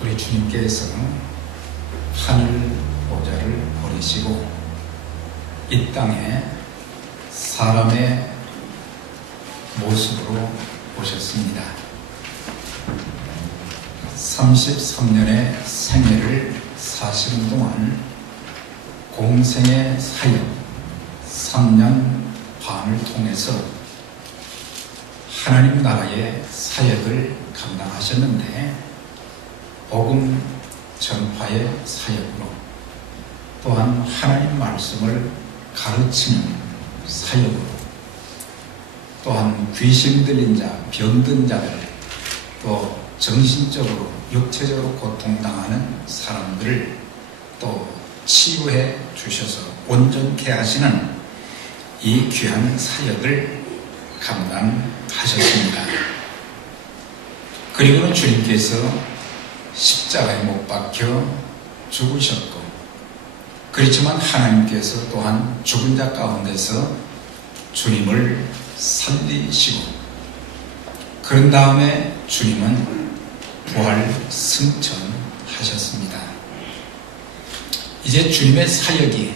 우리 주님께서 하늘 보좌를 버리시고 이 땅에 사람의 모습으로 오셨습니다. 33년의 생애를 사시는 동안 공생의 사역 3년 반을 통해서 하나님 나라의 사역을 감당하셨는데, 복음 전파의 사역으로, 또한 하나님 말씀을 가르치는 사역으로, 또한 귀신 들린 자, 병든 자들, 또 정신적으로 육체적으로 고통당하는 사람들을 또 치유해 주셔서 온전케 하시는 이 귀한 사역을 감당하셨습니다. 그리고는 주님께서 십자가에 못 박혀 죽으셨고, 그렇지만 하나님께서 또한 죽은 자 가운데서 주님을 살리시고, 그런 다음에 주님은 부활 승천하셨습니다. 이제 주님의 사역이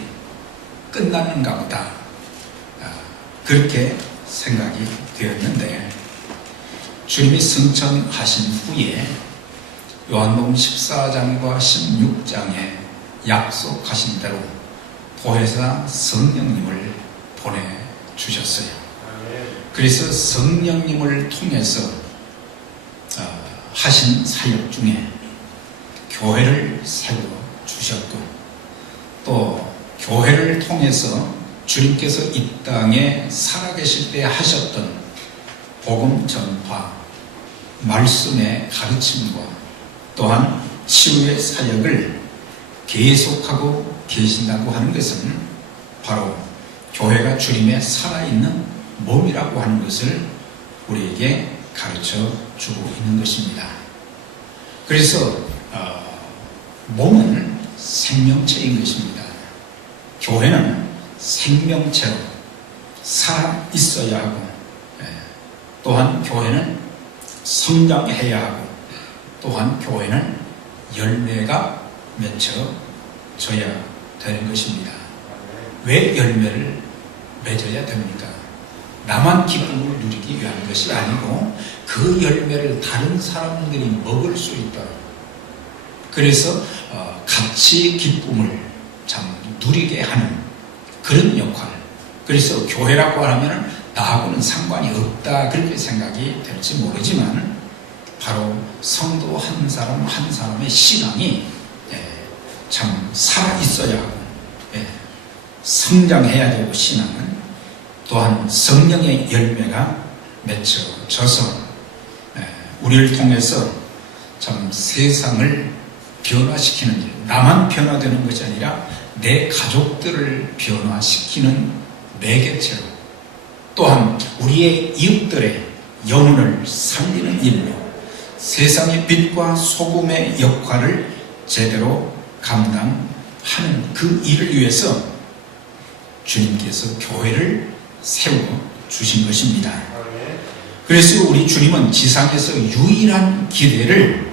끝나는가 보다, 그렇게 생각이 되었는데, 주님이 승천하신 후에 요한복음 14장과 16장에 약속하신 대로 보혜사 성령님을 보내주셨어요. 그래서 성령님을 통해서 하신 사역 중에 교회를 세워주셨고, 또 교회를 통해서 주님께서 이 땅에 살아계실 때 하셨던 복음 전파, 말씀의 가르침과 또한 치유의 사역을 계속하고 계신다고 하는 것은 바로 교회가 주님의 살아있는 몸이라고 하는 것을 우리에게 가르쳐 주고 있는 것입니다. 그래서 몸은 생명체인 것입니다. 교회는 생명체로 살아 있어야 하고, 또한 교회는 성장해야 하고, 또한 교회는 열매가 맺혀져야 되는 것입니다. 왜 열매를 맺어야 됩니까? 나만 기쁨을 누리기 위한 것이 아니고 그 열매를 다른 사람들이 먹을 수 있도록, 그래서 같이 기쁨을 참 누리게 하는 그런 역할. 그래서 교회라고 하면 나하고는 상관이 없다, 그렇게 생각이 될지 모르지만, 바로 성도 한 사람 한 사람의 신앙이 참 살아있어야 하고, 성장해야 되고, 신앙은 또한 성령의 열매가 맺혀져서 우리를 통해서 참 세상을 변화시키는 일, 나만 변화되는 것이 아니라 내 가족들을 변화시키는 매개체로, 또한 우리의 이웃들의 영혼을 살리는 일로 세상의 빛과 소금의 역할을 제대로 감당하는 그 일을 위해서 주님께서 교회를 세워주신 것입니다. 그래서 우리 주님은 지상에서 유일한 기대를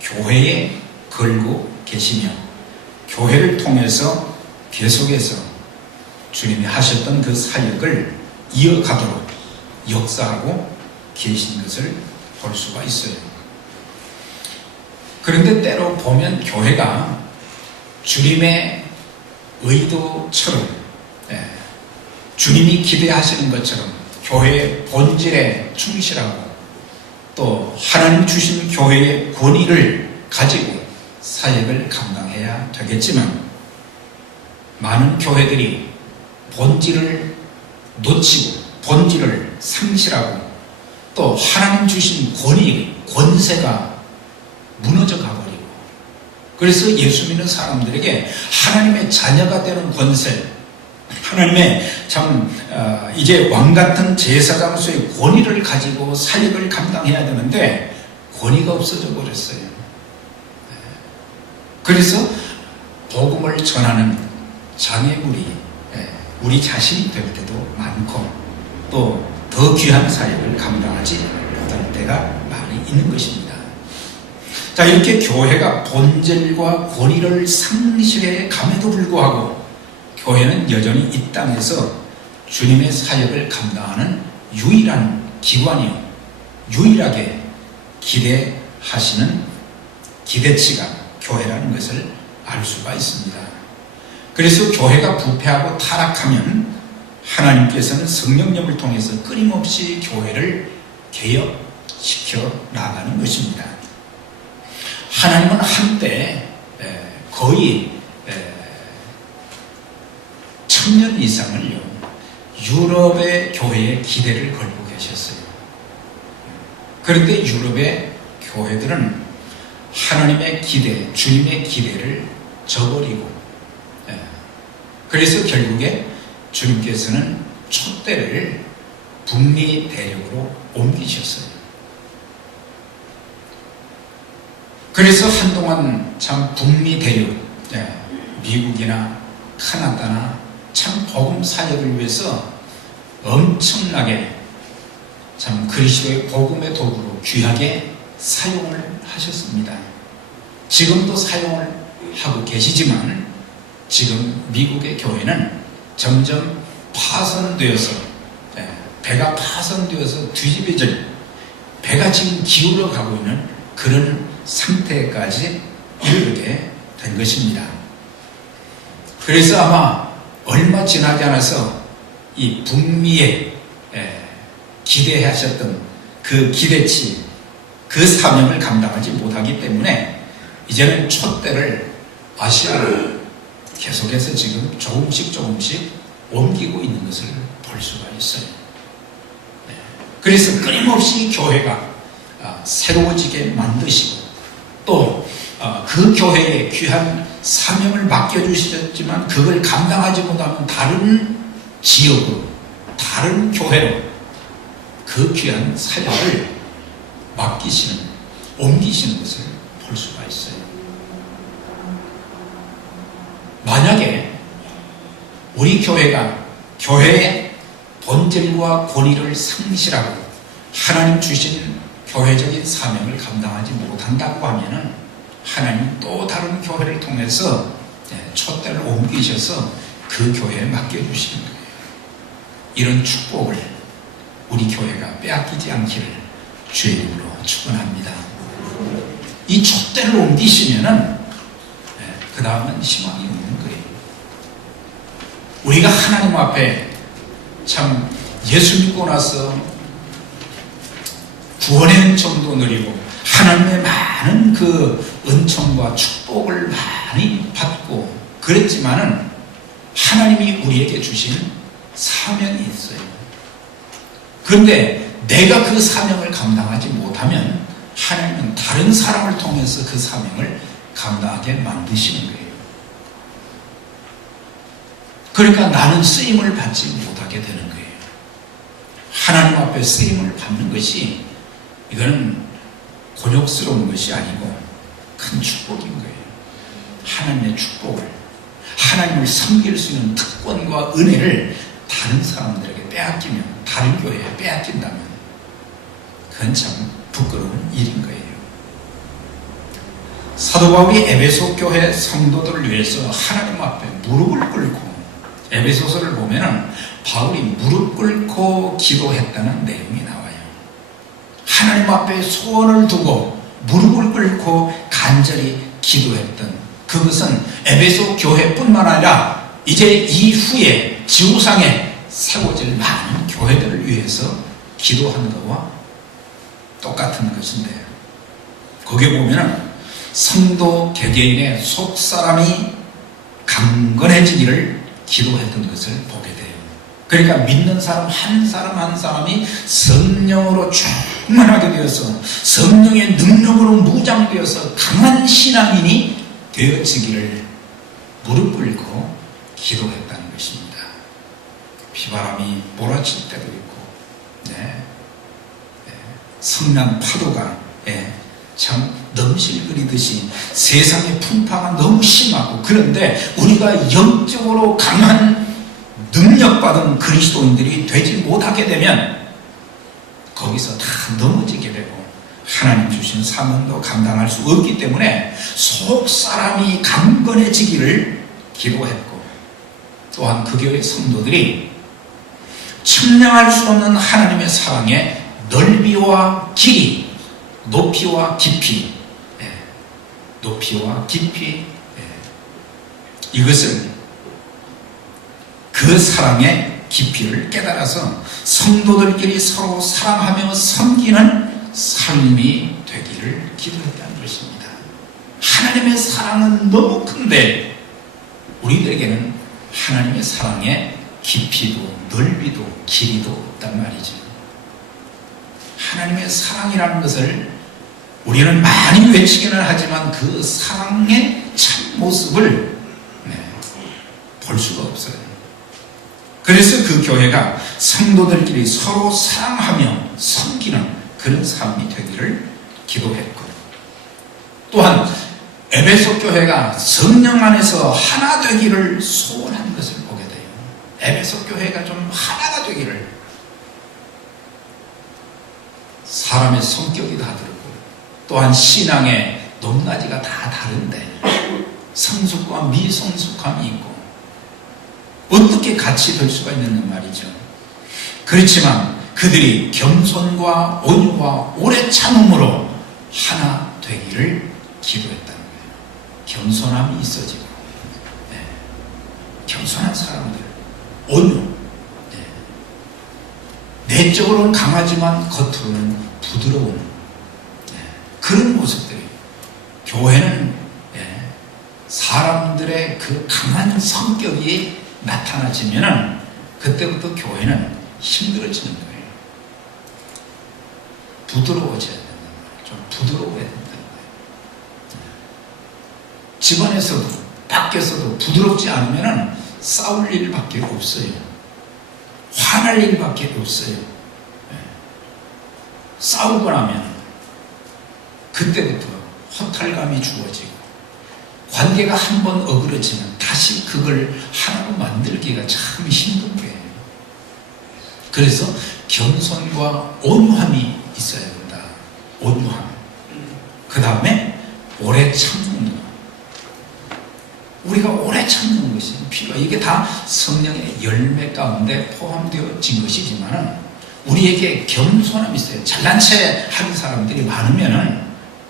교회에 걸고 계시며, 교회를 통해서 계속해서 주님이 하셨던 그 사역을 이어가도록 역사하고 계신 것을 볼 수가 있어요. 그런데 때로 보면 교회가 주님의 의도처럼, 주님이 기대하시는 것처럼 교회의 본질에 충실하고, 또 하나님 주신 교회의 권위를 가지고 사역을 감당해야 되겠지만, 많은 교회들이 본질을 놓치고 본질을 상실하고, 또 하나님 주신 권위, 권세가 무너져 가버리고, 그래서 예수 믿는 사람들에게 하나님의 자녀가 되는 권세, 하나님의 참 이제 왕같은 제사장수의 권위를 가지고 사역을 감당해야 되는데 권위가 없어져 버렸어요. 그래서 복음을 전하는 장애물이 우리 자신이 될 때도 많고, 또 더 귀한 사역을 감당하지 못할 때가 많이 있는 것입니다. 자, 이렇게 교회가 본질과 권위를 상실해 감에도 불구하고 교회는 여전히 이 땅에서 주님의 사역을 감당하는 유일한 기관이요, 유일하게 기대하시는 기대치가 교회라는 것을 알 수가 있습니다. 그래서 교회가 부패하고 타락하면 하나님께서는 성령님을 통해서 끊임없이 교회를 개혁시켜 나가는 것입니다. 하나님은 한때 거의 1000년 이상을요, 유럽의 교회에 기대를 걸고 계셨어요. 그런데 유럽의 교회들은 하나님의 기대, 주님의 기대를 저버리고, 그래서 결국에 주님께서는 촛대를 북미 대륙으로 옮기셨어요. 그래서 한동안 참 북미 대륙, 미국이나 카나다나 참 복음 사역을 위해서 엄청나게 참 그리스도의 복음의 도구로 귀하게 사용을 하셨습니다. 지금도 사용을 하고 계시지만 지금 미국의 교회는 점점 파손되어서, 배가 파손되어서 뒤집어질, 배가 지금 기울어 가고 있는 그런 상태까지 이르게 된 것입니다. 그래서 아마 얼마 지나지 않아서 이 북미에 기대하셨던 그 기대치, 그 사명을 감당하지 못하기 때문에 이제는 촛대를 아시아로 계속해서 지금 조금씩 옮기고 있는 것을 볼 수가 있어요. 그래서 끊임없이 교회가 새로워지게 만드시고, 또 그 교회에 귀한 사명을 맡겨주셨지만 그걸 감당하지 못하면 다른 지역으로, 다른 교회로 그 귀한 사역을 맡기시는, 옮기시는 것을 볼 수가 있어요. 만약에 우리 교회가 교회의 본질과 권위를 상실하고 하나님 주신 교회적인 사명을 감당하지 못한다고 하면은 하나님 또 다른 교회를 통해서 촛대를 옮기셔서 그 교회에 맡겨주시는 거예요. 이런 축복을 우리 교회가 빼앗기지 않기를 주의 이름으로 축원합니다. 이 촛대를 옮기시면은 그 다음은 희망이 없는 거예요. 우리가 하나님 앞에 참 예수 믿고 나서 구원의 은총도 누리고 하나님의 많은 그 은총과 축복을 많이 받고 그랬지만은 하나님이 우리에게 주신 사명이 있어요. 그런데 내가 그 사명을 감당하지 못하면 하나님은 다른 사람을 통해서 그 사명을 감당하게 만드시는 거예요. 그러니까 나는 쓰임을 받지 못하게 되는 거예요. 하나님 앞에 쓰임을 받는 것이, 이거는 곤욕스러운 것이 아니고 큰 축복인 거예요. 하나님의 축복을, 하나님을 섬길 수 있는 특권과 은혜를 다른 사람들에게 빼앗기면, 다른 교회에 빼앗긴다면 그건 참 부끄러운 일인 거예요. 사도 바울이 에베소 교회 성도들을 위해서 하나님 앞에 무릎을 꿇고, 에베소서를 보면은 바울이 무릎 꿇고 기도했다는 내용이 나와요. 하나님 앞에 소원을 두고 무릎을 꿇고 간절히 기도했던, 그것은 에베소 교회뿐만 아니라 이제 이후에 지구상에 세워질 많은 교회들을 위해서 기도한 것과 똑같은 것인데, 거기에 보면은 성도 개개인의 속사람이 강건해지기를 기도했던 것을 보게 돼요. 그러니까 믿는 사람 한 사람이 성령으로 충만하게 되어서 성령의 능력으로 무장되어서 강한 신앙인이 되어지기를 무릎 꿇고 기도했다는 것입니다. 비바람이 몰아칠 때도 있고, 성난 파도가 참 넘실거리듯이 세상의 풍파가 너무 심하고, 그런데 우리가 영적으로 강한 능력받은 그리스도인들이 되지 못하게 되면 거기서 다 넘어지게 되고 하나님 주신 사명도 감당할 수 없기 때문에 속 사람이 강건해지기를 기도했고, 또한 그 교회 성도들이 측량할 수 없는 하나님의 사랑의 넓이와 길이, 높이와 깊이, 높이와 깊이, 이것을 그 사랑의 깊이를 깨달아서 성도들끼리 서로 사랑하며 섬기는 삶이 되기를 기도했다는 것입니다. 하나님의 사랑은 너무 큰데 우리들에게는 하나님의 사랑의 깊이도 넓이도 길이도 없단 말이죠. 하나님의 사랑이라는 것을 우리는 많이 외치기는 하지만 그 사랑의 참모습을 볼 수가 없어요. 그래서 그 교회가 성도들끼리 서로 사랑하며 섬기는 그런 삶이 되기를 기도했고, 또한 에베소 교회가 성령 안에서 하나 되기를 소원한 것을 보게 돼요. 에베소 교회가 좀 하나가 되기를. 사람의 성격이 다 다르고, 또한 신앙의 높낮이가 다 다른데 성숙과 미성숙함이 있고 어떻게 같이 될 수가 있는 말이죠. 그렇지만 그들이 겸손과 온유와 오래 참음으로 하나 되기를 기도했다는 거예요. 겸손함이 있어지고, 겸손한 사람들, 온유, 내적으로는 강하지만 겉으로는 부드러운 그런 모습들이, 교회는 사람들의 그 강한 성격이 나타나지면은 그때부터 교회는 힘들어지는 거예요. 부드러워져야 된다. 좀 부드러워야 된다. 집안에서도 밖에서도 부드럽지 않으면은 싸울 일밖에 없어요. 화날 일밖에 없어요. 싸우고 나면 그때부터 허탈감이 주어지고, 관계가 한번 어그러지면 다시 그걸 하나로 만들기가 참 힘든 거예요. 그래서 겸손과 온유함이 있어야 된다. 온유함. 그 다음에 오래 참는 것. 우리가 오래 참는 것이 필요해요. 이게 다 성령의 열매 가운데 포함되어진 것이지만은 우리에게 겸손함이 있어요. 잘난 체 하는 사람들이 많으면은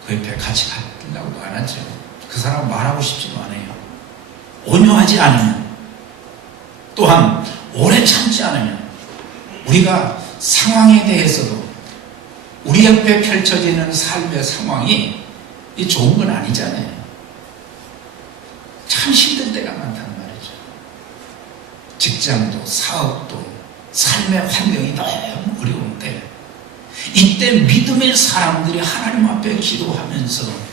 그 옆에 같이 가려고도 안 하죠. 그 사람 말하고 싶지도 않아요. 온유하지 않으면, 또한 오래 참지 않으면 우리가 상황에 대해서도 우리 옆에 펼쳐지는 삶의 상황이 좋은 건 아니잖아요. 참 힘든 때가 많단 말이죠. 직장도 사업도 삶의 환경이 너무 어려운데, 이때 믿음의 사람들이 하나님 앞에 기도하면서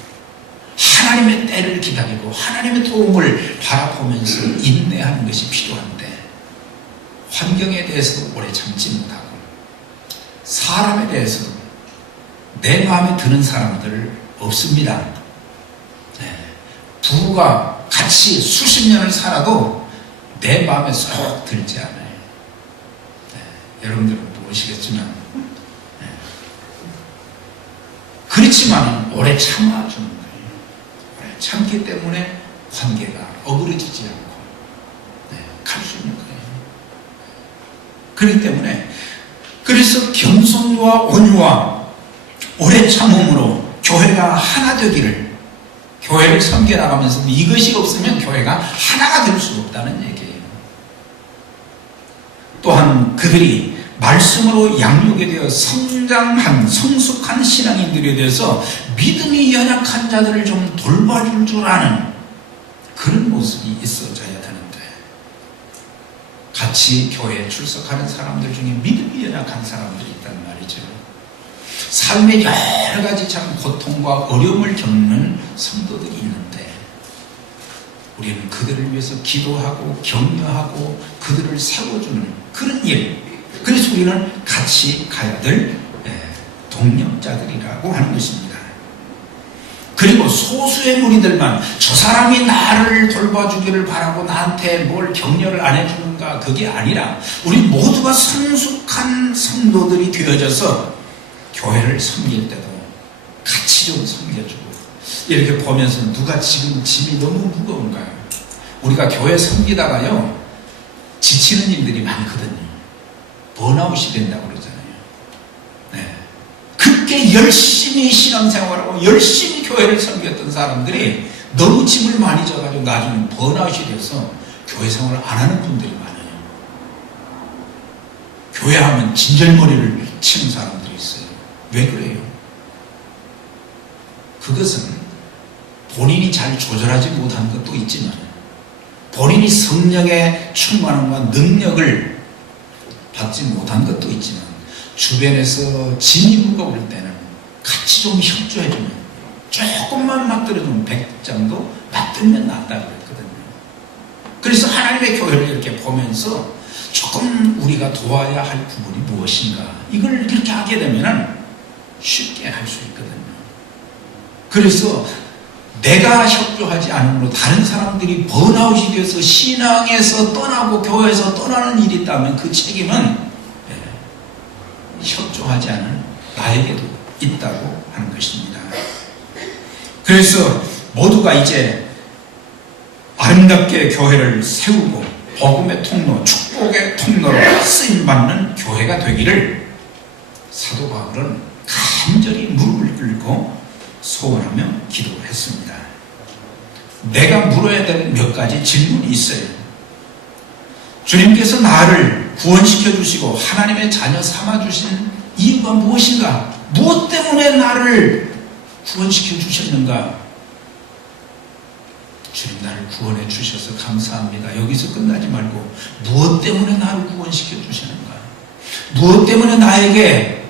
하나님의 때를 기다리고 하나님의 도움을 바라보면서 인내하는 것이 필요한데, 환경에 대해서도 오래 참지 못하고 사람에 대해서도 내 마음에 드는 사람들 없습니다. 부부가 같이 수십 년을 살아도 내 마음에 쏙 들지 않아요. 여러분들은 모르시겠지만, 그렇지만 오래 참아주는 거예요. 오래 참기 때문에 관계가 어그러지지 않고 갈 수 있는 거예요. 그렇기 때문에, 그래서 겸손과 온유와 오래 참음으로 교회가 하나 되기를, 교회를 섬겨나가면서 이것이 없으면 교회가 하나가 될 수 없다는 얘기예요. 또한 그들이 말씀으로 양육에 되어 성장한 성숙한 신앙인들에 대해서 믿음이 연약한 자들을 좀 돌봐줄 줄 아는 그런 모습이 있어져야 되는데, 같이 교회에 출석하는 사람들 중에 믿음이 연약한 사람들이 있단 말이죠. 삶의 여러 가지 참 고통과 어려움을 겪는 성도들이 있는데, 우리는 그들을 위해서 기도하고 격려하고 그들을 세워주는 그런 일, 그래서 우리는 같이 가야 될 동력자들이라고 하는 것입니다. 그리고 소수의 무리들만 저 사람이 나를 돌봐주기를 바라고 나한테 뭘 격려를 안 해주는가, 그게 아니라 우리 모두가 성숙한 성도들이 되어져서 교회를 섬길 때도 같이 좀 섬겨주고, 이렇게 보면서 누가 지금 짐이 너무 무거운가요? 우리가 교회 섬기다가요 지치는 일들이 많거든요. 번아웃이 된다고 그러잖아요. 네. 그렇게 열심히 신앙생활하고 열심히 교회를 섬겼던 사람들이 너무 짐을 많이 져가지고 나중에 번아웃이 돼서 교회 생활을 안 하는 분들이 많아요. 교회 하면 진절머리를 치는 사람들이 있어요. 왜 그래요? 그것은 본인이 잘 조절하지 못한 것도 있지만, 본인이 성령의 충만함과 능력을 받지 못한 것도 있지만, 주변에서 짐이 무거울 때는 같이 좀 협조해주면, 조금만 맞들어주면 100장도 맞들면 낫다 그랬거든요. 그래서 하나님의 교회를 이렇게 보면서 조금 우리가 도와야 할 부분이 무엇인가, 이걸 이렇게 하게 되면 쉽게 할 수 있거든요. 그래서 내가 협조하지 않으므로 다른 사람들이 번아웃이 돼서 신앙에서 떠나고 교회에서 떠나는 일이 있다면 그 책임은 협조하지 않은 나에게도 있다고 하는 것입니다. 그래서 모두가 이제 아름답게 교회를 세우고 복음의 통로, 축복의 통로로 쓰임받는 교회가 되기를 사도 바울은 간절히 무릎을 꿇고 소원하며 기도했습니다. 내가 물어야 될 몇 가지 질문이 있어요. 주님께서 나를 구원시켜 주시고 하나님의 자녀 삼아 주신 이유가 무엇인가? 무엇 때문에 나를 구원시켜 주셨는가? 주님, 나를 구원해 주셔서 감사합니다. 여기서 끝나지 말고 무엇 때문에 나를 구원시켜 주시는가? 무엇 때문에 나에게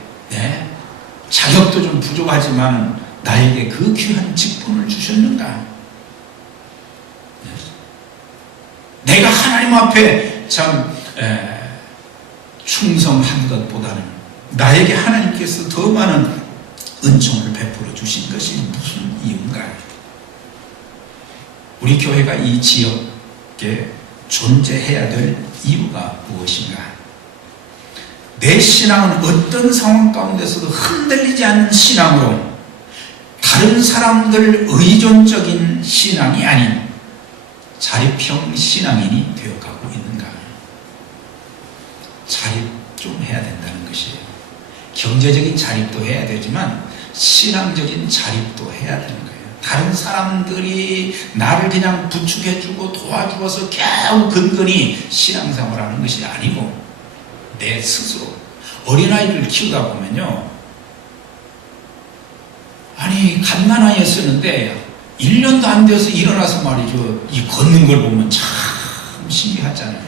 자격도 좀 부족하지만 나에게 그 귀한 직분을 주셨는가? 내가 하나님 앞에 참 충성한 것보다는 나에게 하나님께서 더 많은 은총을 베풀어 주신 것이 무슨 이유인가? 우리 교회가 이 지역에 존재해야 될 이유가 무엇인가? 내 신앙은 어떤 상황 가운데서도 흔들리지 않는 신앙으로 다른 사람들 의존적인 신앙이 아닌 자립형 신앙인이 되어가고 있는가? 자립 좀 해야 된다는 것이에요. 경제적인 자립도 해야 되지만 신앙적인 자립도 해야 되는 거예요. 다른 사람들이 나를 그냥 부축해주고 도와주어서 겨우 근근히 신앙생활하는 것이 아니고 내 스스로 어린아이를 키우다 보면요, 아니 갓난아이였었는데 1년도 안 돼서 일어나서 말이죠, 이 걷는 걸 보면 참 신기하잖아요.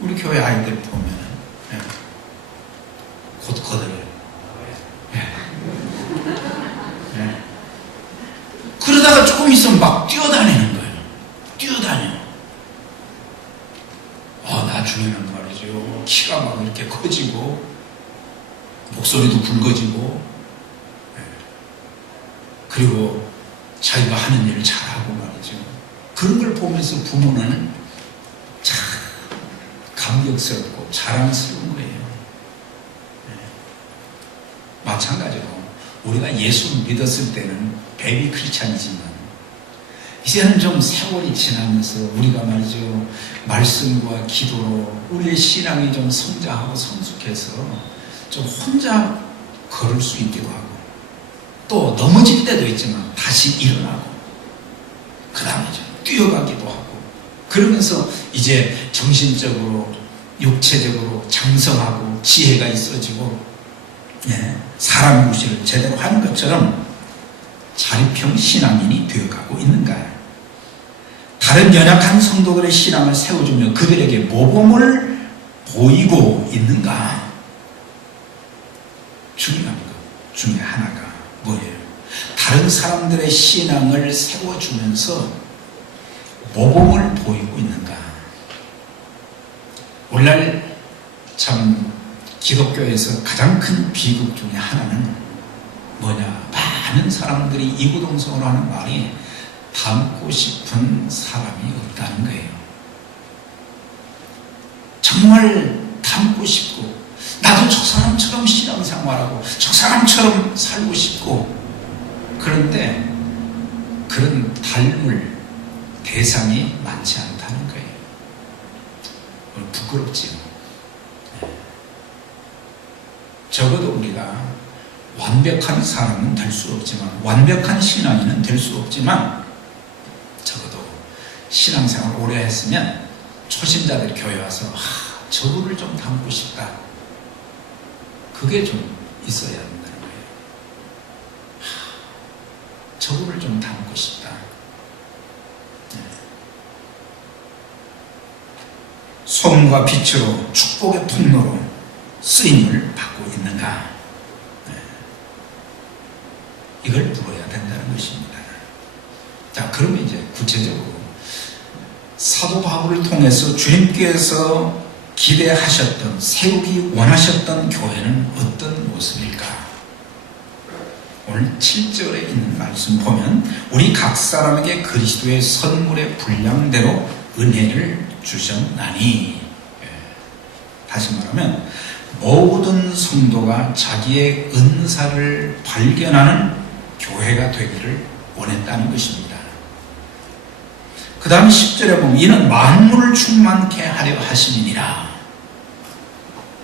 우리 교회 아이들 보면은 곧 걷어요. 그러다가 조금 있으면 막 뛰어다니는 거예요. 뛰어다녀. 나중에는 말이죠, 키가 막 이렇게 커지고 목소리도 굵어지고, 그리고 자기가 하는 일을 잘하고 말이죠. 그런 걸 보면서 부모는 참 감격스럽고 자랑스러운 거예요. 마찬가지로 우리가 예수 믿었을 때는 베이비 크리스찬이지만 이제는 좀 세월이 지나면서 우리가 말이죠, 말씀과 기도로 우리의 신앙이 좀 성장하고 성숙해서 좀 혼자 걸을 수 있기도 하고 또 넘어질 때도 있지만 다시 일어나고 그 다음에 좀 뛰어가기도 하고 그러면서 이제 정신적으로 육체적으로 장성하고 지혜가 있어지고 사람 구실을 제대로 하는 것처럼 자립형 신앙인이 되어가고 있는가? 다른 연약한 성도들의 신앙을 세워주며 그들에게 모범을 보이고 있는가? 중요한 것 중에 하나가 뭐예요? 다른 사람들의 신앙을 세워주면서 모범을 보이고 있는가? 오늘날 참 기독교에서 가장 큰 비극 중에 하나는 뭐냐? 많은 사람들이 이구동성으로 하는 말이 닮고 싶은 사람이 없다는 거예요. 정말 닮고 싶고 나도 저 사람처럼 신앙생활하고 저 사람처럼 살고 싶고, 그런데 그런 닮을 대상이 많지 않다는 거예요. 부끄럽지요. 적어도 우리가 완벽한 사람은 될 수 없지만, 완벽한 신앙인은 될 수 없지만, 적어도 신앙생활 오래 했으면 초신자들이 교회 와서 저분을 좀 닮고 싶다, 그게 좀 있어야 된다는 거예요. 저분을 좀 닮고 싶다. 소금과 빛으로 축복의 풍로로 쓰임을 받고 있는가, 이걸 물어야 된다는 것입니다. 자, 그러면 이제 구체적으로 사도 바울을 통해서 주님께서 기대하셨던, 세우기 원하셨던 교회는 어떤 모습일까? 오늘 7절에 있는 말씀 보면, 우리 각 사람에게 그리스도의 선물의 분량대로 은혜를 주셨나니, 다시 말하면 모든 성도가 자기의 은사를 발견하는 교회가 되기를 원했다는 것입니다. 그 다음 10절에 보면 이는 만물을 충만케 하려 하심이니라.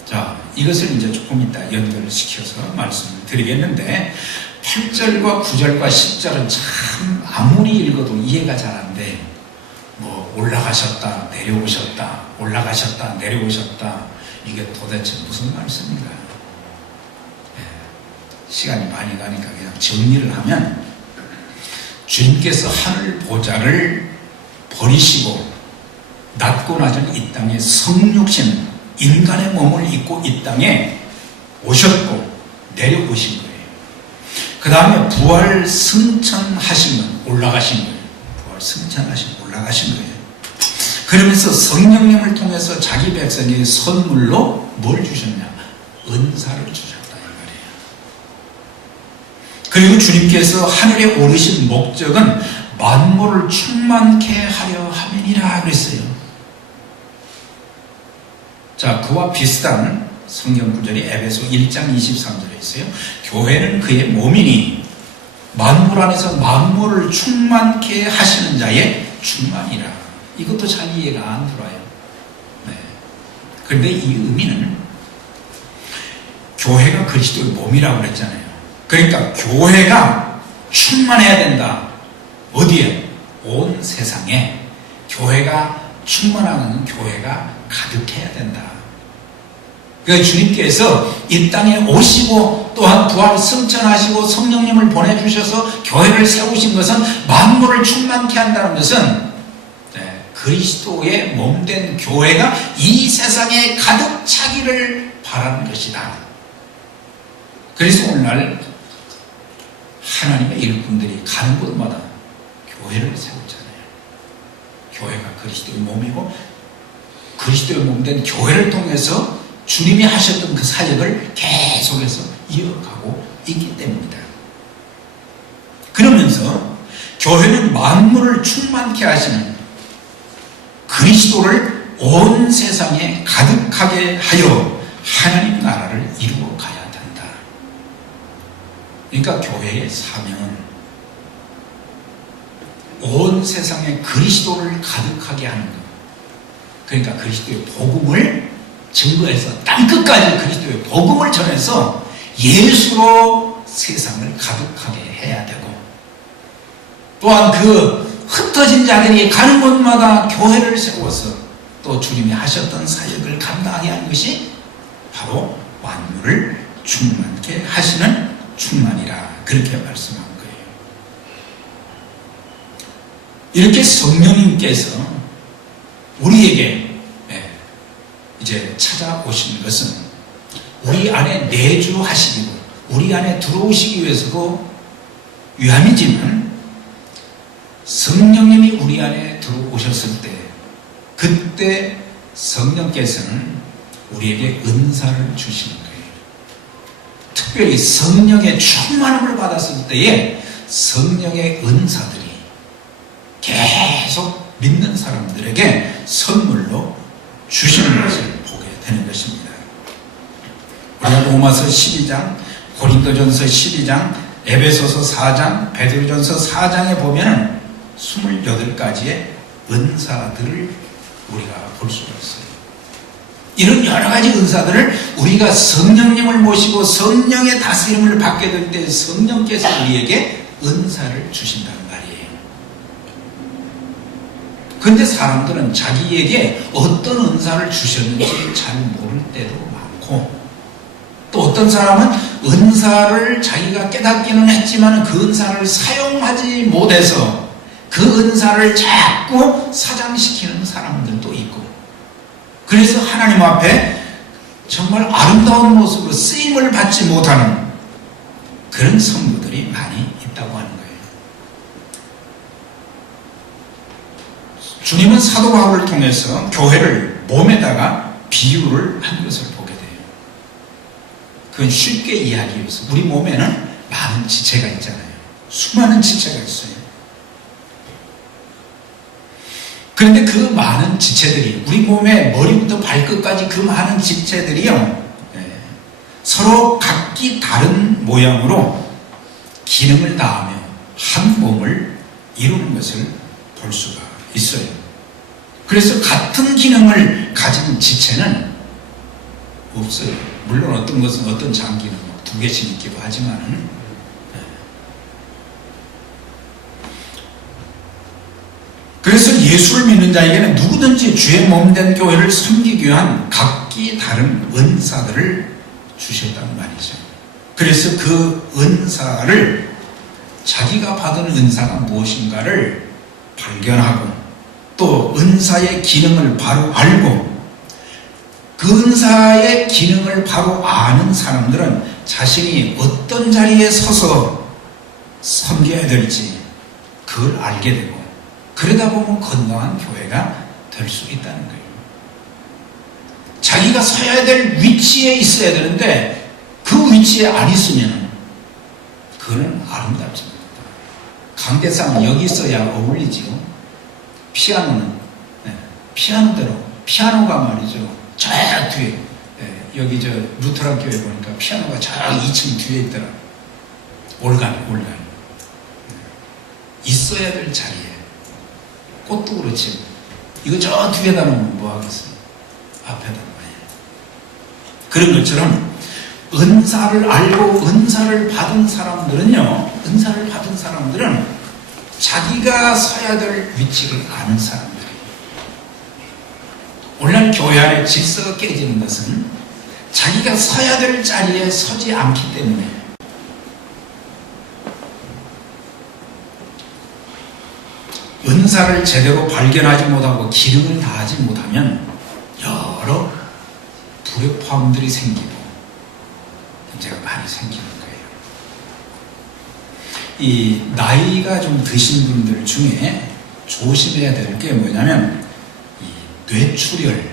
자, 이것을 이제 조금 이따 연결시켜서 말씀을 드리겠는데, 8절과 9절과 10절은 참 아무리 읽어도 이해가 잘 안 돼. 뭐 올라가셨다 내려오셨다, 올라가셨다 내려오셨다, 이게 도대체 무슨 말씀인가? 시간이 많이 가니까 그냥 정리를 하면, 주님께서 하늘 보좌를 버리시고 낮고 낮은 이 땅에 성육신 인간의 몸을 입고 이 땅에 오셨고 내려오신 거예요. 그 다음에 부활 승천하신 건, 올라가신 거예요. 부활 승천하신, 올라가신 거예요. 그러면서 성령님을 통해서 자기 백성에게 선물로 뭘 주셨냐? 은사를 주셨다, 이 말이에요. 그리고 주님께서 하늘에 오르신 목적은 만물을 충만케 하려 함이니라 그랬어요. 자, 그와 비슷한 성경 구절이 에베소 1장 23절에 있어요. 교회는 그의 몸이니 만물 안에서 만물을 충만케 하시는 자의 충만이라. 이것도 잘 이해가 안 들어요. 그런데 이 의미는, 교회가 그리스도의 몸이라고 그랬잖아요. 그러니까 교회가 충만해야 된다. 어디에? 온 세상에 교회가 충만하는 교회가 가득해야 된다. 그러니까 주님께서 이 땅에 오시고 또한 부활 승천하시고 성령님을 보내주셔서 교회를 세우신 것은 만물을 충만케 한다는 것은, 그리스도의 몸된 교회가 이 세상에 가득 차기를 바라는 것이다. 그래서 오늘날 하나님의 일꾼들이 가는 곳마다 교회를 세우잖아요. 교회가 그리스도의 몸이고 그리스도의 몸된 교회를 통해서 주님이 하셨던 그 사역을 계속해서 이어가고 있기 때문이다. 그러면서 교회는 만물을 충만케 하시는 그리스도를 온 세상에 가득하게 하여 하나님 나라를 이루어 가야 된다. 그러니까 교회의 사명은 온 세상에 그리스도를 가득하게 하는 것. 그러니까 그리스도의 복음을 증거해서 땅끝까지 그리스도의 복음을 전해서 예수로 세상을 가득하게 해야 되고, 또한 그 흩어진 자들이 가는 곳마다 교회를 세워서 또 주님이 하셨던 사역을 감당하게 하는 것이 바로 만물을 충만케 하시는 충만이라, 그렇게 말씀한 거예요. 이렇게 성령님께서 우리에게 이제 찾아오시는 것은 우리 안에 내주하시기고 우리 안에 들어오시기 위해서도 위함이지만, 성령님이 우리 안에 들어오셨을 때, 그때 성령께서는 우리에게 은사를 주시는 거예요. 특별히 성령의 충만함을 받았을 때에 성령의 은사들이 계속 믿는 사람들에게 선물로 주시는 것을 보게 되는 것입니다. 우리가 로마서 12장, 고린도전서 12장, 에베소서 4장, 베드로전서 4장에 보면 28가지의 은사들을 우리가 볼 수가 있어요. 이런 여러 가지 은사들을 우리가 성령님을 모시고 성령의 다스림을 받게 될 때 성령께서 우리에게 은사를 주신다는 말이에요. 그런데 사람들은 자기에게 어떤 은사를 주셨는지 잘 모를 때도 많고, 또 어떤 사람은 은사를 자기가 깨닫기는 했지만 그 은사를 사용하지 못해서 그 은사를 자꾸 사장시키는 사람들도 있고, 그래서 하나님 앞에 정말 아름다운 모습으로 쓰임을 받지 못하는 그런 성도들이 많이 있다고 하는 거예요. 주님은 사도 바울을 통해서 교회를 몸에다가 비유를 한 것을 보게 돼요. 그건 쉽게 이야기해서 우리 몸에는 많은 지체가 있잖아요. 수많은 지체가 있어요. 그런데 그 많은 지체들이, 우리 몸의 머리부터 발끝까지 그 많은 지체들이요, 서로 각기 다른 모양으로 기능을 다하며 한 몸을 이루는 것을 볼 수가 있어요. 그래서 같은 기능을 가진 지체는 없어요. 물론 어떤 것은 어떤 장기는 2개씩 있기도 하지만은, 그래서 예수를 믿는 자에게는 누구든지 주의 몸된 교회를 섬기기 위한 각기 다른 은사들을 주셨다는 말이죠. 그래서 그 은사를, 자기가 받은 은사가 무엇인가를 발견하고, 또 은사의 기능을 바로 알고, 그 은사의 기능을 바로 아는 사람들은 자신이 어떤 자리에 서서 섬겨야 될지 그걸 알게 되고, 그러다 보면 건강한 교회가 될 수 있다는 거예요. 자기가 서야 될 위치에 있어야 되는데 그 위치에 안 있으면 그거는 아름답지 못하다. 강대상 여기 있어야 어울리지요. 피아노는 피아노대로, 피아노가 말이죠, 저 뒤에, 여기 저 루터란 교회 보니까 피아노가 저 2층 뒤에 있더라. 올간 있어야 될 자리에. 꽃도 그렇지. 이거 저 뒤에다 놓으면 뭐 하겠어요? 앞에다 놔야. 그런 것처럼 은사를 알고 은사를 받은 사람들은요, 은사를 받은 사람들은 자기가 서야 될 위치를 아는 사람들이에요. 오늘날 교회 안에 질서가 깨지는 것은 자기가 서야 될 자리에 서지 않기 때문에, 은사를 제대로 발견하지 못하고 기능을 다하지 못하면 여러 불협화음들이 생기고 문제가 많이 생기는 거예요. 이 나이가 좀 드신 분들 중에 조심해야 될 게 뭐냐면 이 뇌출혈,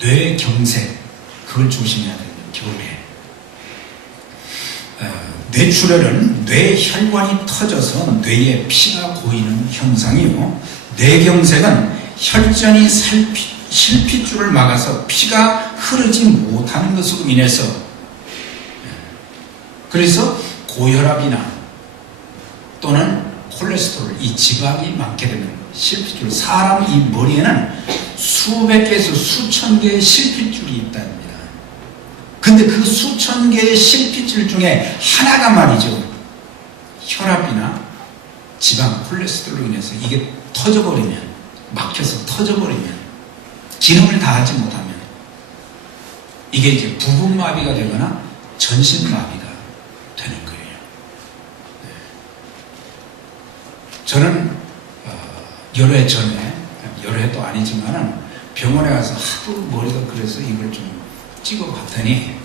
뇌경색, 그걸 조심해야 돼요. 겨울에 뇌출혈은 뇌혈관이 터져서 뇌에 피가 고이는 현상이고, 뇌경색은 혈전이 실핏줄을 막아서 피가 흐르지 못하는 것으로 인해서, 그래서 고혈압이나 또는 콜레스테롤, 이 지방이 많게 되는 실핏줄, 사람 이 머리에는 수백 개에서 수천 개의 실핏줄이 있답니다. 근데 그 수천 개의 실핏줄 중에 하나가 말이죠, 혈압이나 지방, 콜레스테롤로 인해서 이게 터져버리면, 막혀서 터져버리면, 기능을 다하지 못하면 이게 이제 부분마비가 되거나 전신마비가 되는 거예요. 저는 여러 해 전에, 여러 해도 아니지만은 병원에 가서 하도 머리가 그래서 이걸 좀 찍어봤더니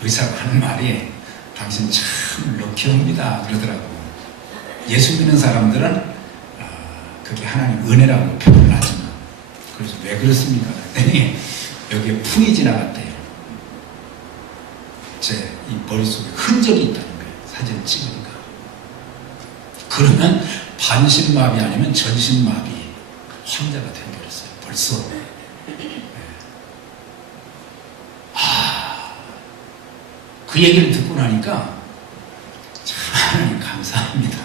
의사가 하는 말이, 당신 참 럭키합니다 그러더라고. 예수 믿는 사람들은 그게 하나님 은혜라고 표현을 하지만, 그래서 왜 그렇습니까? 그랬더니 여기에 풍이 지나갔대요. 제 이 머릿속에 흔적이 있다는 거예요, 사진을 찍으니까. 그러면 반신마비 아니면 전신마비 환자가 되어버렸어요, 벌써. 그 얘기를 듣고 나니까 참 감사합니다.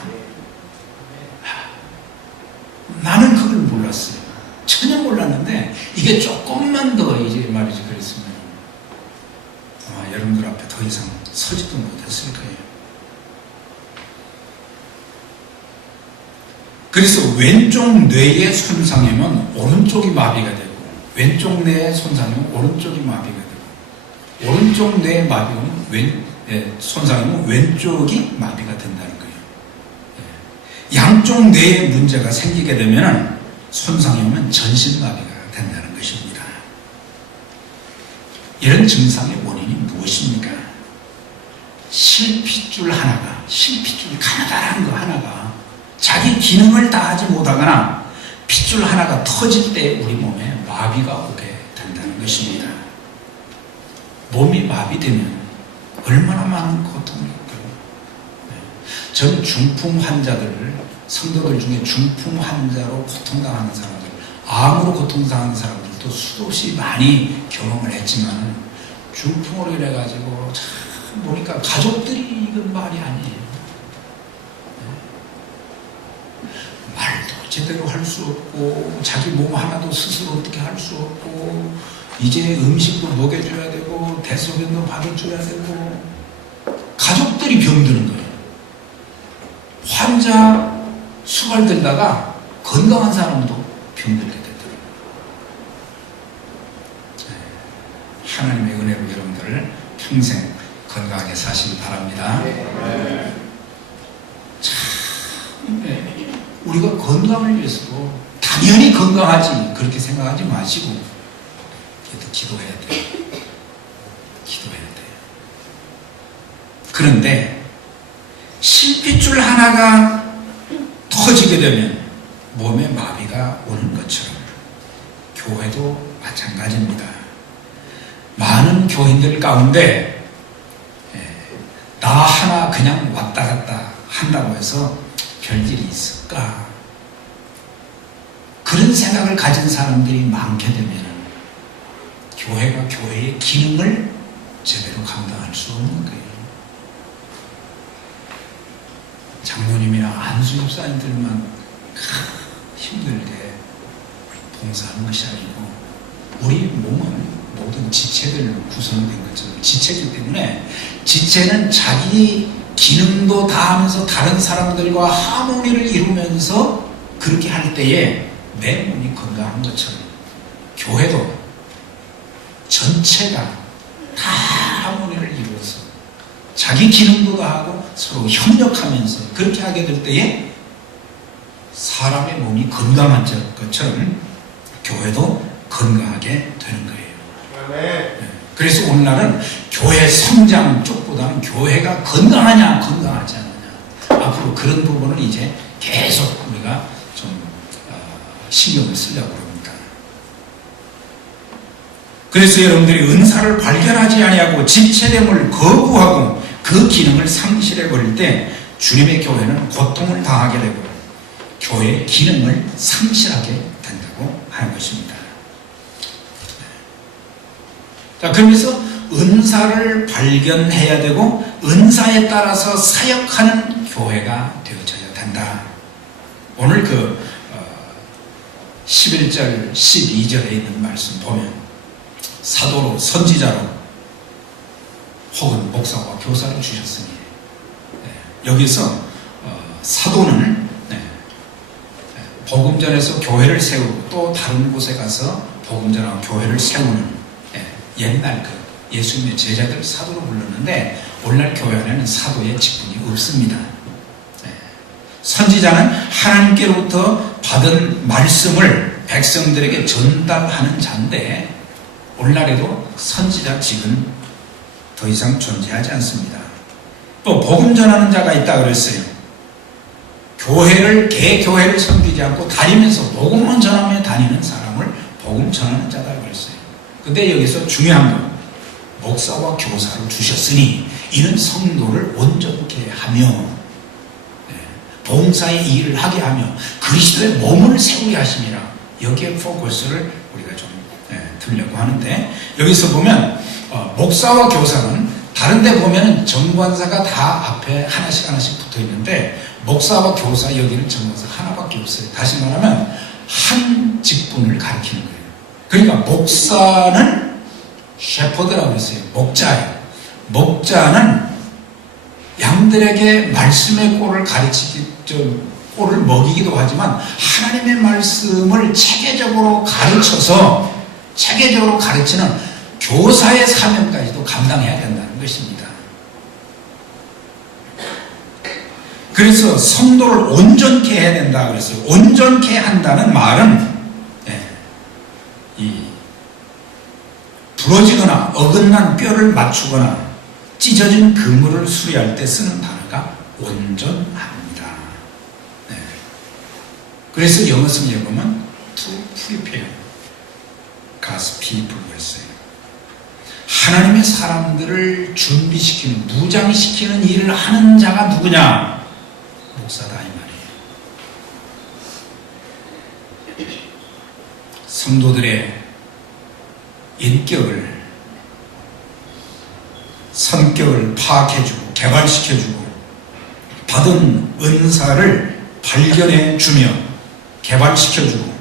나는 그걸 몰랐어요. 전혀 몰랐는데 이게 조금만 더 이제 말이지 그랬으면 아마 여러분들 앞에 더 이상 서지도 못했을 거예요. 그래서 왼쪽 뇌의 손상이면 오른쪽이 마비가 되고, 왼쪽 뇌의 손상이면 오른쪽이 마비가 되고, 오른쪽 뇌의 마비면 손상이면 왼쪽이 마비가 된다는 거예요. 양쪽 뇌에 문제가 생기게 되면 손상이 오면 전신마비가 된다는 것입니다. 이런 증상의 원인이 무엇입니까? 실핏줄 하나가, 실핏줄 가느다란 거 하나가 자기 기능을 다하지 못하거나 핏줄 하나가 터질 때 우리 몸에 마비가 오게 된다는 것입니다. 몸이 마비되면 얼마나 많은 고통이 있고, 전 중풍 환자들을, 성도들 중에 중풍 환자로 고통당하는 사람들, 암으로 고통당하는 사람들도 수도 없이 많이 경험을 했지만 중풍으로 인해가지고 참 보니까 가족들이 이건 말이 아니에요. 말도 제대로 할 수 없고, 자기 몸 하나도 스스로 어떻게 할 수 없고, 이제 음식도 먹여줘야 되고, 대소변도 받아줘야 되고, 가족들이 병드는 거예요. 환자 수발들다가 건강한 사람도 병들게 되더라고요. 하나님의 은혜로 여러분들 평생 건강하게 사시기 바랍니다. 참, 우리가 건강을 위해서도 당연히 건강하지 그렇게 생각하지 마시고 기도해야 돼요. 기도해야 돼요. 그런데 실핏줄 하나가 터지게 되면 몸에 마비가 오는 것처럼 교회도 마찬가지입니다. 많은 교인들 가운데 나 하나 그냥 왔다 갔다 한다고 해서 별일이 있을까? 그런 생각을 가진 사람들이 많게 되면 교회가 교회의 기능을 제대로 감당할 수 없는 거예요. 장로님이나 안수집사님들만 힘들게 봉사하는 것이 아니고 우리 몸은 모든 지체들로 구성된 것처럼 지체이기 때문에 지체는 자기 기능도 다하면서 다른 사람들과 하모니를 이루면서 그렇게 할 때에 내 몸이 건강한 것처럼 교회도 전체가 다 하모니를 이루어서 자기 기능도 다하고 서로 협력하면서 그렇게 하게 될 때에 사람의 몸이 건강한 것처럼 교회도 건강하게 되는 거예요. 그래서 오늘날은 교회 성장 쪽보다는 교회가 건강하냐 건강하지 않느냐, 앞으로 그런 부분을 이제 계속 우리가 좀 신경을 쓰려고 합니다. 그래서 여러분들이 은사를 발견하지 아니하고 지체됨을 거부하고 그 기능을 상실해 버릴 때 주님의 교회는 고통을 당하게 되고 교회의 기능을 상실하게 된다고 하는 것입니다. 자, 그러면서 은사를 발견해야 되고 은사에 따라서 사역하는 교회가 되어져야 된다. 오늘 그 11절 12절에 있는 말씀 보면 사도로 선지자로 혹은 목사와 교사를 주셨으니, 여기서 사도는 복음 전에서 교회를 세우고 또 다른 곳에 가서 복음 전하고 교회를 세우는 옛날 그 예수님의 제자들 사도로 불렀는데 오늘날 교회 안에는 사도의 직분이 없습니다. 선지자는 하나님께로부터 받은 말씀을 백성들에게 전달하는 자인데 오늘날에도 선지자 직은 더 이상 존재하지 않습니다. 또 복음 전하는 자가 있다 그랬어요. 개교회를 섬기지 않고 다니면서 복음만 전하며 다니는 사람을 복음 전하는 자다 그랬어요. 근데 여기서 중요한 건 목사와 교사를 주셨으니 이는 성도를 온전케 하며 봉사의 일을 하게 하며 그리스도의 몸을 세우게 하심이라, 여기에 포커스를 우리가 좀 들려고 하는데, 여기서 보면 목사와 교사는 다른 데 보면은 정관사가 다 앞에 하나씩 붙어 있는데 목사와 교사 여기는 정관사 하나밖에 없어요. 다시 말하면 한 직분을 가리키는 거예요. 그러니까 목사는 셰퍼드라고 했어요. 목자예요. 목자는 양들에게 말씀의 꼴을 꼴을 먹이기도 하지만 하나님의 말씀을 체계적으로 가르치는 교사의 사명까지도 감당해야 된다는 것입니다. 그래서 성도를 온전케 해야 된다 그랬어요. 온전케 한다는 말은 부러지거나 어긋난 뼈를 맞추거나 찢어진 그물을 수리할 때 쓰는 단어가 온전합니다. 그래서 영어 성경에 보면 to prepare God's people로 했어요. 하나님의 사람들을 준비시키는, 무장시키는 일을 하는 자가 누구냐? 목사다 이 말이에요. 성도들의 인격을, 성격을 파악해주고 개발시켜주고 받은 은사를 발견해주며 개발시켜주고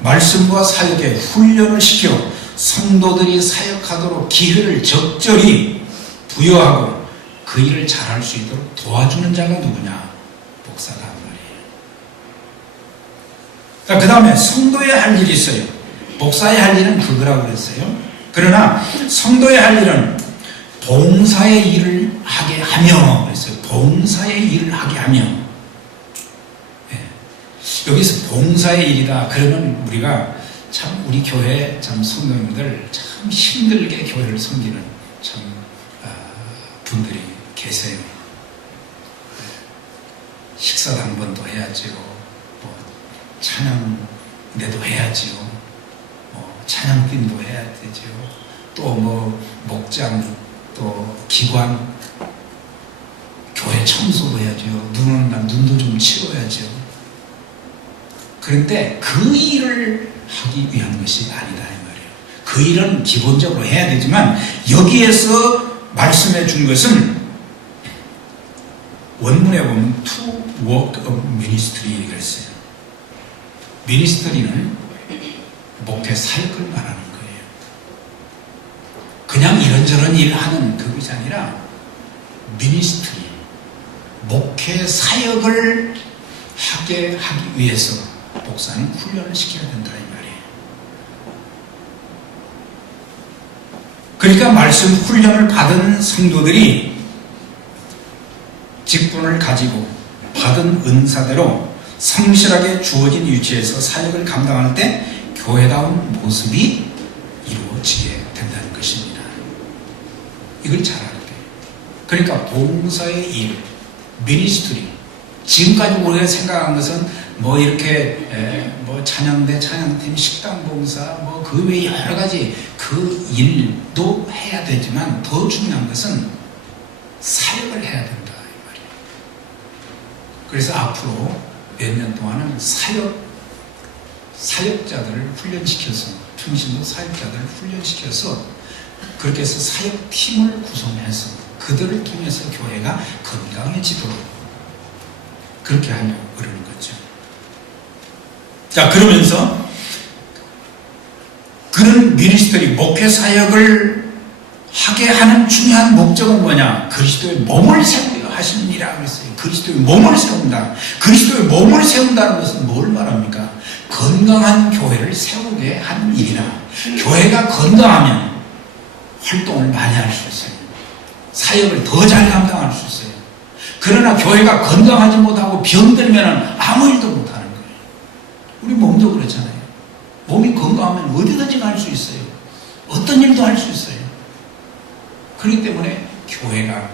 말씀과 사역에 훈련을 시켜 성도들이 사역하도록 기회를 적절히 부여하고 그 일을 잘할 수 있도록 도와주는 자가 누구냐? 목사다 말이에요. 그 다음에 성도의 할 일이 있어요. 목사의 할 일은 그거라고 그랬어요. 그러나 성도의 할 일은 봉사의 일을 하게 하며 그랬어요. 봉사의 일을 하게 하며. 여기서 봉사의 일이다. 그러면 우리가 참 우리 교회 참 성도님들 참 힘들게 교회를 섬기는 참 분들이 계세요. 식사 당번도 해야지요. 뭐 찬양대도 해야지요. 뭐 찬양팀도 해야 되지요. 또 뭐 목장, 또 기관, 교회 청소도 해야지요. 눈 오는 날 눈도 좀 치워야지요. 그런데 그 일을 하기 위한 것이 아니다 이 말이에요. 그 일은 기본적으로 해야 되지만 여기에서 말씀해 준 것은 원문에 보면 to work of ministry 그랬어요. 미니스트리는 목회 사역을 말하는 거예요. 그냥 이런저런 일 하는 그것이 아니라 미니스트리, 목회 사역을 하게 하기 위해서 목사는 훈련을 시켜야 된다 이 말이에요. 그러니까 말씀 훈련을 받은 성도들이 직분을 가지고 받은 은사대로 성실하게 주어진 위치에서 사역을 감당할 때 교회다운 모습이 이루어지게 된다는 것입니다. 이걸 잘 알아야 돼요. 그러니까 봉사의 일, 미니스트리, 지금까지 우리가 생각한 것은 뭐 이렇게 뭐 찬양대, 찬양팀, 식당 봉사, 뭐 그 외에 여러 가지 그 일도 해야 되지만 더 중요한 것은 사역을 해야 된다 이 말이에요. 그래서 앞으로 몇 년 동안은 사역자들을 훈련시켜서, 평신도 사역자들을 훈련시켜서 그렇게 해서 사역팀을 구성해서 그들을 통해서 교회가 건강해지도록 그렇게 하려고 그러는 거죠. 자, 그러면서 그런 미니스트리, 목회 사역을 하게 하는 중요한 목적은 뭐냐? 그리스도의 몸을 세우려 하십니다. 그랬어요. 그리스도의 몸을 세운다. 그리스도의 몸을 세운다는 것은 뭘 말합니까? 건강한 교회를 세우게 하는 일이라. 교회가 건강하면 활동을 많이 할 수 있어요. 사역을 더 잘 감당할 수 있어요. 그러나 교회가 건강하지 못하고 병들면 아무 일도 못하는 거예요. 우리 몸도 그렇잖아요. 몸이 건강하면 어디든지 갈 수 있어요. 어떤 일도 할 수 있어요. 그렇기 때문에 교회가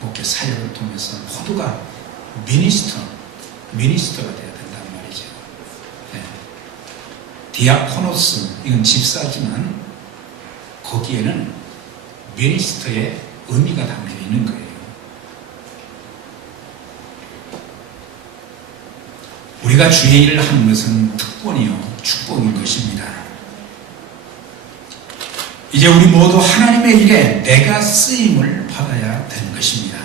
목회 사역을 통해서 모두가 미니스터가 되어야 된다는 말이죠. 네. 디아코노스, 이건 집사지만 거기에는 미니스터의 의미가 담겨 있는 거예요. 우리가 주의 일을 하는 것은 특권이요 축복인 것입니다. 이제 우리 모두 하나님의 일에 내가 쓰임을 받아야 되는 것입니다.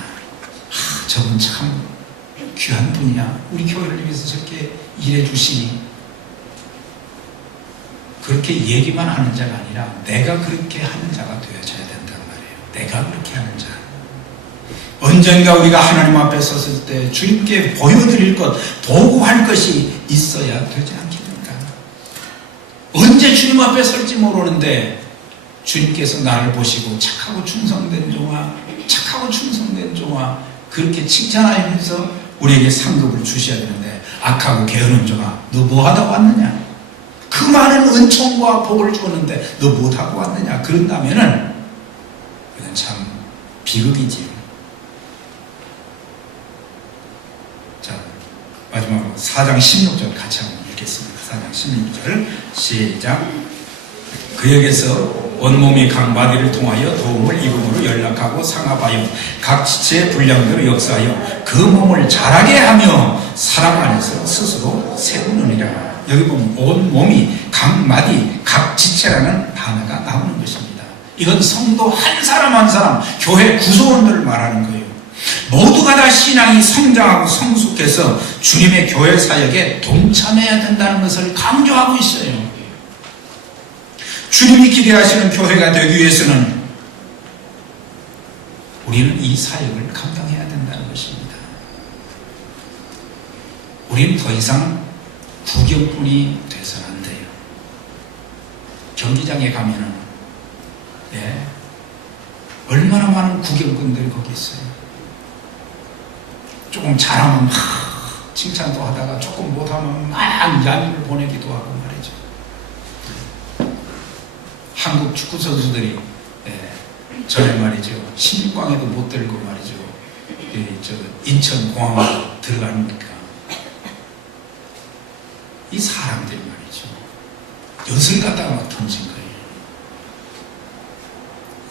저분 참 귀한 분이야. 우리 교회를 위해서 저렇게 일해 주시니. 그렇게 얘기만 하는 자가 아니라 내가 그렇게 하는 자가 되어져야 된단 말이에요. 내가 그렇게 하는 자. 언젠가 우리가 하나님 앞에 섰을 때 주님께 보여드릴 것, 보고할 것이 있어야 되지 않겠는가? 언제 주님 앞에 설지 모르는데 주님께서 나를 보시고 착하고 충성된 종아, 착하고 충성된 종아 그렇게 칭찬하면서 우리에게 상급을 주셔야 되는데, 악하고 게으른 종아 너 뭐하다 왔느냐? 그 많은 은총과 복을 주었는데 너 못하고 왔느냐? 그런다면은 이건 참 비극이지. 자, 마지막으로 4장 16절 같이 한번 읽겠습니다. 4장 16절 시작. 그에게서 온몸이 각 마디를 통하여 도움을 입음으로 연락하고 상합하여 각 지체의 분량대로 역사하여 그 몸을 자라게 하며 사랑 안에서 스스로 세우느니라. 여기 보면 온몸이 각 마디 각 지체라는 단어가 나오는 것입니다. 이건 성도 한 사람 한 사람, 교회 구성원들을 말하는 거예요. 모두가 다 신앙이 성장하고 성숙해서 주님의 교회 사역에 동참해야 된다는 것을 강조하고 있어요. 주님이 기대하시는 교회가 되기 위해서는 우리는 이 사역을 감당해야 된다는 것입니다. 우리는 더 이상 구경꾼이 돼서는 안 돼요. 경기장에 가면은 얼마나 많은 구경꾼들이 거기 있어요. 조금 잘하면 막 칭찬도 하다가 조금 못하면 막 야유를 보내기도 하고 말이죠. 한국 축구 선수들이 전에 말이죠, 16강에도 못 들고 말이죠, 인천공항으로 들어가니까 이 사람들이 말이죠, 엿을 갖다가 막 던진 거예요.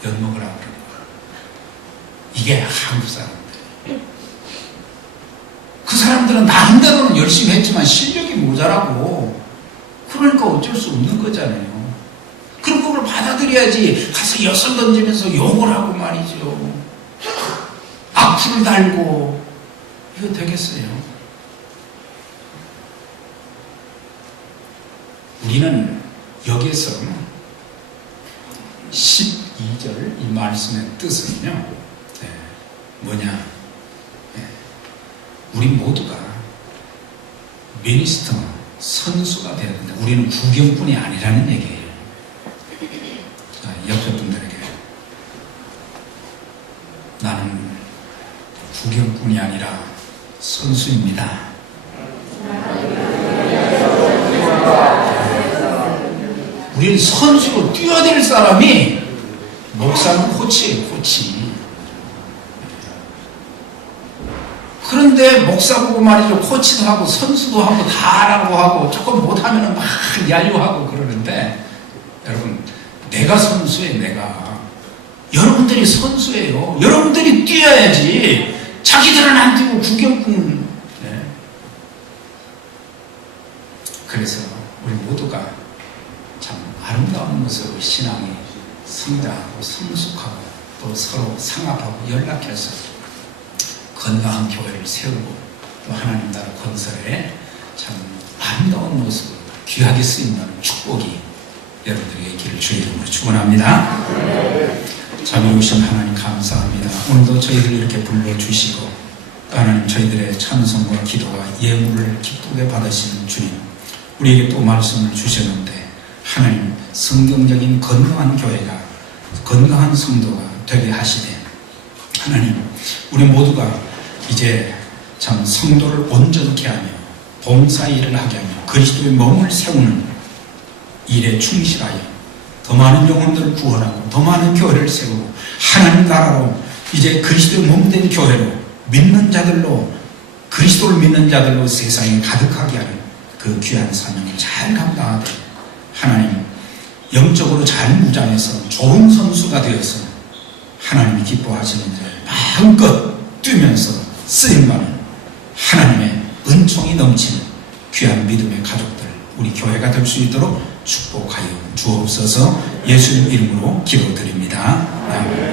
엿 먹으라 그러고. 이게 한국 사람들. 그 사람들은 나름대로는 열심히 했지만 실력이 모자라고, 그러니까 어쩔 수 없는 거잖아요. 그럼 그걸 받아들여야지. 가서 엿을 던지면서 욕을 하고 말이죠, 악플을 달고, 이거 되겠어요? 우리는 여기에서 12절 이 말씀의 뜻은요, 뭐냐, 우리 모두가 미니스터, 선수가 되어야 된다. 우리는 구경꾼이 아니라는 얘기예요. 자, 옆에 분들에게 나는 구경꾼이 아니라 선수입니다. 우리는 선수로 뛰어야 될 사람이 목사는 코치예요, 코치. 그런데 목사 보고 말이죠, 코치도 하고 선수도 하고 다 하라고 하고 조금 못하면 막 야유하고 그러는데, 여러분, 내가 선수예요. 내가. 여러분들이 선수예요. 여러분들이 뛰어야지. 자기들은 안 뛰고 구경꾼. 그래서 우리 모두가 참 아름다운 모습으로 신앙이 성장하고 성숙하고 또 서로 상합하고 연락해서 건강한 교회를 세우고 또 하나님 나라 건설에 참 아름다운 모습으로 귀하게 쓰임받는 축복이 여러분들에게 있기를 주의 이름으로 축원합니다. 자비 오신 하나님 감사합니다. 오늘도 저희들 이렇게 불러주시고 또 하나님 저희들의 찬송과 기도와 예물을 기쁘게 받으시는 주님, 우리에게 또 말씀을 주셨는데 하나님 성경적인 건강한 교회가, 건강한 성도가 되게 하시되, 하나님 우리 모두가 이제 참 성도를 온전케 하며 봉사일을 하게 하며 그리스도의 몸을 세우는 일에 충실하여 더 많은 영혼들을 구원하고 더 많은 교회를 세우고 하나님 나라로 이제 그리스도의 몸된 교회로 믿는 자들로, 그리스도를 믿는 자들로 세상에 가득하게 하는 그 귀한 사명을 잘 감당하되 하나님 영적으로 잘 무장해서 좋은 선수가 되어서 하나님이 기뻐하시는 일 마음껏 뛰면서 쓰임받는 하나님의 은총이 넘치는 귀한 믿음의 가족들, 우리 교회가 될 수 있도록 축복하여 주옵소서. 예수님 이름으로 기도드립니다. 아멘.